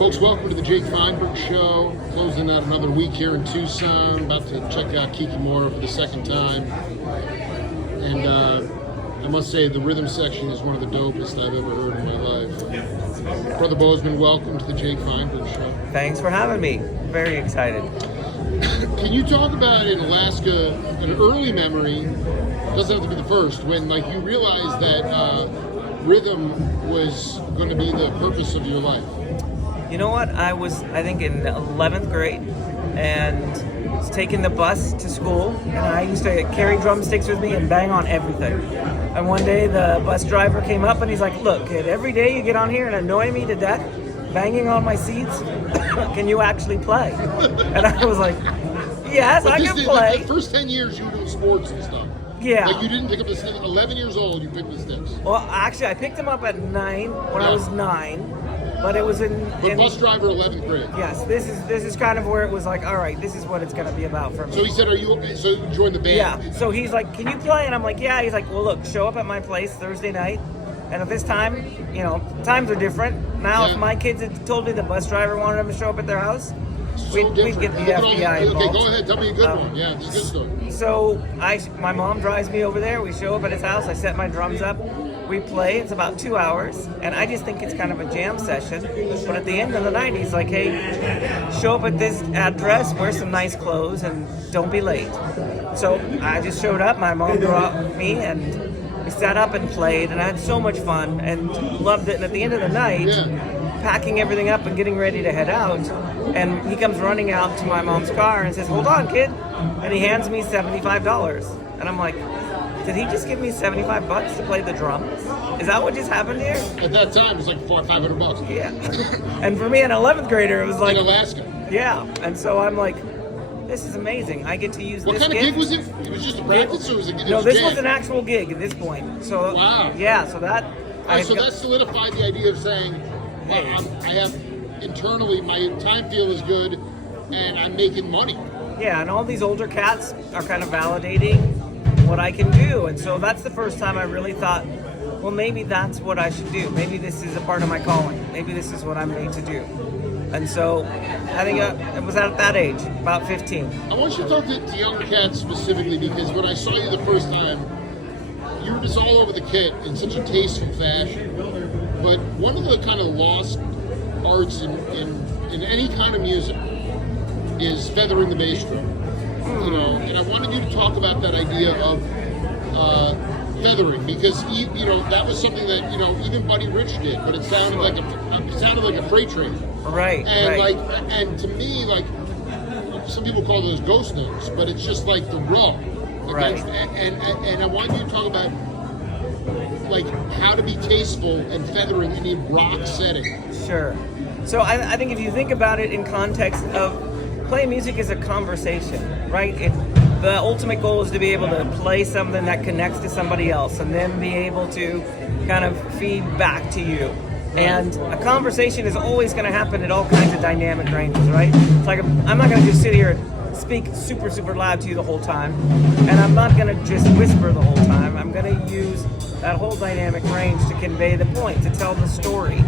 Folks, welcome to the Jake Feinberg Show. Closing out another week here in Tucson. About to check out Kikimora for the second time. And I must say, the rhythm section is one of the dopest I've ever heard in my life. Brother Boseman, welcome to the Jake Feinberg Show. Thanks for having me. Very excited. Can you talk about in Alaska an early memory, doesn't have to be the first, when like you realized that rhythm was going to be the purpose of your life? You know what? I think, in 11th grade, and was taking the bus to school, and I used to carry drumsticks with me and bang on everything. And one day the bus driver came up and he's like, "Look, kid, every day you get on here and annoy me to death, banging on my seats. Can you actually play?" And I was like, "Yes, I can play." The first 10 years you were doing sports and stuff. Yeah. Like you didn't pick up the sticks. 11 years old, you picked the sticks. Well, actually, I picked them up at 9 when I was 9. But it was in bus driver 11th grade. Yes, this is kind of where it was like, all right, this is what it's gonna be about for me. So he said, so you joined the band? Yeah. So he's like, "Can you play?" And I'm like, "Yeah." He's like, "Well, look, show up at my place Thursday night, and at this time, times are different now. Yeah. If my kids had told me the bus driver wanted them to show up at their house, we'd get the FBI involved." Okay, go ahead. Tell me a good one. Yeah, it's a good story. So my mom drives me over there. We show up at his house. I set my drums up. We play. It's about 2 hours, and I just think it's kind of a jam session. But at the end of the night, he's like, "Hey, show up at this address, wear some nice clothes, and don't be late." So I just showed up. My mom brought me, and we sat up and played, and I had so much fun and loved it. And at the end of the night, packing everything up and getting ready to head out, and he comes running out to my mom's car and says, "Hold on, kid," and he hands me $75, and I'm like, did he just give me $75 to play the drums? Is that what just happened here? At that time, it was like $500. Yeah. And for me, an 11th grader, it was like in Alaska. Yeah. And so I'm like, this is amazing. I get to use what this kind of gig. gig was it? It was just a practice, or was it? No, this was an actual gig at this point. So wow. Yeah. So that. So that solidified the idea of saying, well, I have internally my time feel is good, and I'm making money. Yeah, and all these older cats are kind of validating what I can do, and so that's the first time I really thought, well, maybe that's what I should do. Maybe this is a part of my calling. Maybe this is what I'm made to do. And so I think it was at that age, about 15. I want you to talk to younger cats specifically, because when I saw you the first time, you were just all over the kit in such a tasteful fashion. But one of the kind of lost arts in any kind of music is feathering the bass drum. And I wanted you to talk about that idea of feathering, because that was something that even Buddy Rich did, but it sounded like a freight train. Right. And and to me, like, some people call those ghost notes, but it's just like the raw. Right. And I want you to talk about like how to be tasteful and feathering in a rock setting. Sure. So I think if you think about it in context of playing music is a conversation, right? The ultimate goal is to be able to play something that connects to somebody else and then be able to kind of feed back to you. And a conversation is always going to happen at all kinds of dynamic ranges, right? It's like I'm not going to just sit here and speak super, super loud to you the whole time, and I'm not going to just whisper the whole time. I'm going to use that whole dynamic range to convey the point, to tell the story.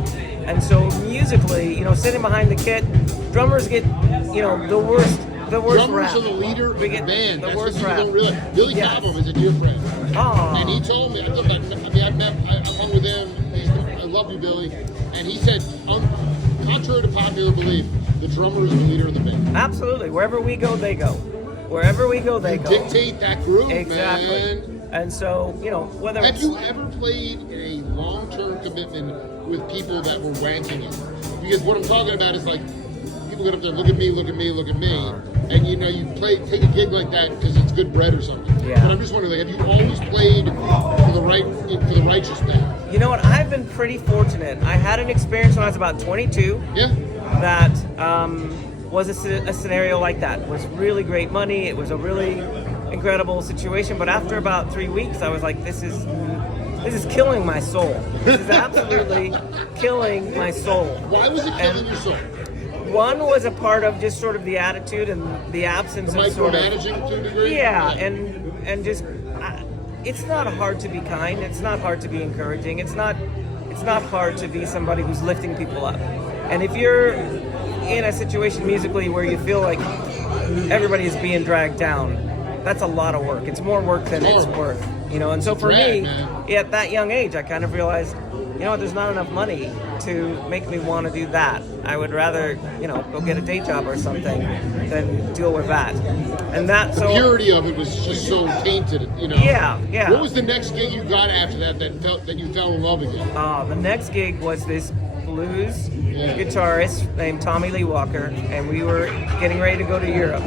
And so musically, sitting behind the kit, drummers get, the worst Drummers rap. are the leader of the band. That's worst what people rap. don't realize. Billy Cobham is a dear friend. Aww. And he told me, I hung with him. I love you, Billy. And he said, contrary to popular belief, the drummer is the leader of the band. Absolutely. Wherever we go, they go. Wherever we go, they go. Dictate that groove, exactly. Man. And so, whether Have you ever played in a long-term commitment with people that were wanking it? Because what I'm talking about is like, people get up there, look at me, look at me, look at me, and you take a gig like that because it's good bread or something. Yeah. But I'm just wondering, like, have you always played for the righteous band? You know what? I've been pretty fortunate. I had an experience when I was about 22. Yeah. That was a scenario like that. It was really great money. It was a really incredible situation. But after about 3 weeks, I was like, this is killing my soul. This is absolutely killing my soul. Why was it killing your soul? One was a part of just sort of the attitude and the absence of sort of micromanaging to a degree. Yeah, and just it's not hard to be kind. It's not hard to be encouraging. It's not hard to be somebody who's lifting people up. And if you're in a situation musically where you feel like everybody is being dragged down, that's a lot of work. It's more work than it's worth, you know. And so for me, at that young age, I kind of realized, you know what, there's not enough money to make me want to do that. I would rather, you know, go get a day job or something than deal with that. And that, the purity of it was just so tainted, you know. Yeah. What was the next gig you got after that you fell in love again? The next gig was this blues guitarist named Tommy Lee Walker, and we were getting ready to go to Europe,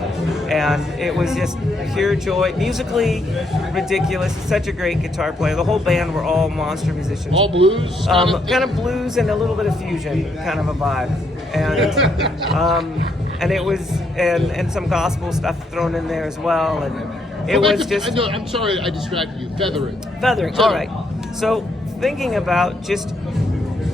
and it was just pure joy. Musically ridiculous. Such a great guitar player. The whole band were all monster musicians. All blues? Kind of blues and a little bit of fusion, kind of a vibe, and it was and some gospel stuff thrown in there as well, and it was just. No, I'm sorry, I distracted you. Feathering. All right. So thinking about just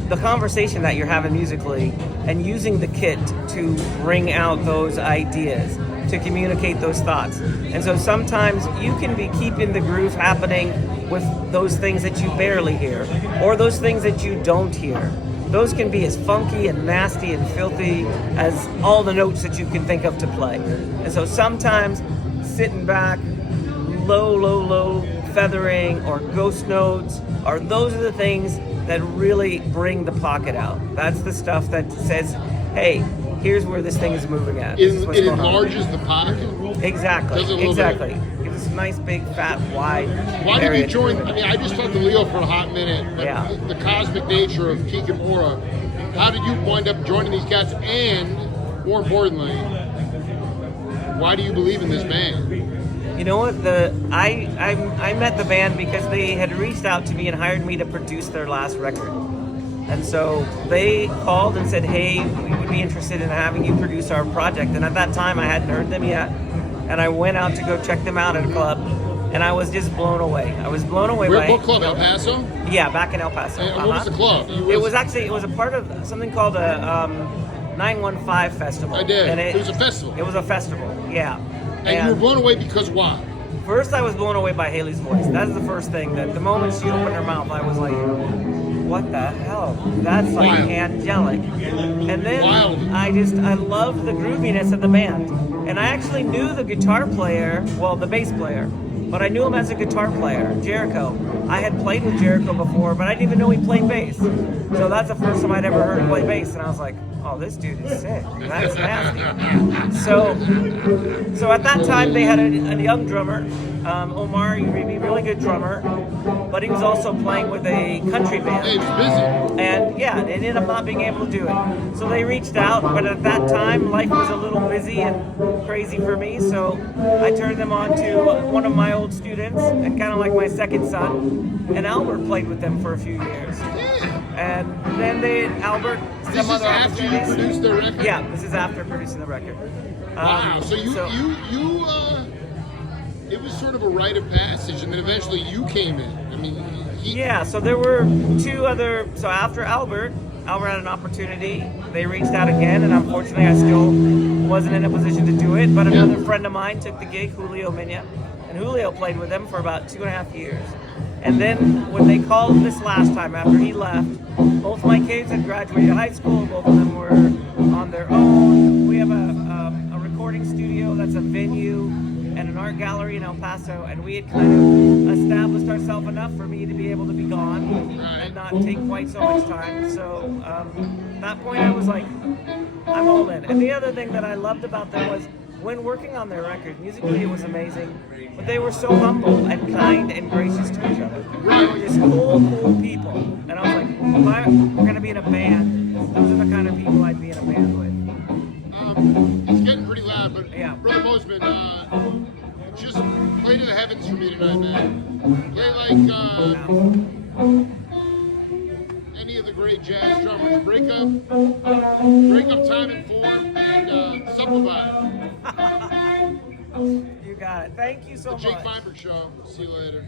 the conversation that you're having musically and using the kit to bring out those ideas, to communicate those thoughts. And so sometimes you can be keeping the groove happening with those things that you barely hear, or those things that you don't hear. Those can be as funky and nasty and filthy as all the notes that you can think of to play. And so sometimes sitting back, low feathering or ghost notes, those are the things that really bring the pocket out. That's the stuff that says, hey, here's where this thing is moving at. It enlarges the pocket? Exactly. Gives us a nice, big, fat, wide Why did you join? I mean, I just talked to Leo for a hot minute, but the cosmic nature of Kikimora, how did you wind up joining these cats? And, more importantly, why do you believe in this band? You know what? I met the band because they had reached out to me and hired me to produce their last record. And so they called and said, hey, we would be interested in having you produce our project. And at that time, I hadn't heard them yet. And I went out to go check them out at a club. And I was just blown away. I was blown away by what club, El Paso? Yeah, back in El Paso. And what was the club? It was a part of something called a 915 festival. I did. It was a festival. It was a festival, yeah. And you were blown away because why? First, I was blown away by Haley's voice. That's the first thing. That the moment she opened her mouth, I was like, what the hell? That's like angelic. And then I loved the grooviness of the band. And I actually knew the guitar player, well, the bass player, but I knew him as a guitar player, Jericho. I had played with Jericho before, but I didn't even know he played bass. So that's the first time I'd ever heard him play bass, and I was like, oh, this dude is sick. That's nasty. So at that time, they had a young drummer, Omar Uribe, really good drummer, but he was also playing with a country band. Hey, he was busy. And yeah, it ended up not being able to do it. So they reached out, but at that time, life was a little busy and crazy for me, so I turned them on to one of my old students, and kind of like my second son, and Albert played with them for a few years. And then Albert, this is after you produced the record? Yeah, this is after producing the record. Wow, so it was sort of a rite of passage, and then eventually you came in. I mean, so there were two other, so after Albert had an opportunity, they reached out again, and unfortunately I still wasn't in a position to do it, but another friend of mine took the gig, Julio Minya, and Julio played with them for about 2.5 years. And then when they called this last time after he left, both my kids had graduated high school, both of them were on their own. We have a recording studio that's a venue and an art gallery in El Paso, and we had kind of established ourselves enough for me to be able to be gone and not take quite so much time. So at that point I was like, I'm all in. And the other thing that I loved about them was when working on their record, musically it was amazing, but they were so humble and kind and gracious to each other. They were just cool people. And I was like, if we're going to be in a band, those are the kind of people I'd be in a band with. It's getting pretty loud, but Brother Boseman, just play to the heavens for me tonight, man. Play like any of the great jazz drummers. Break up time and form, and simplify. You got it. Thank you so much. The Jake Feinberg Show. See you later.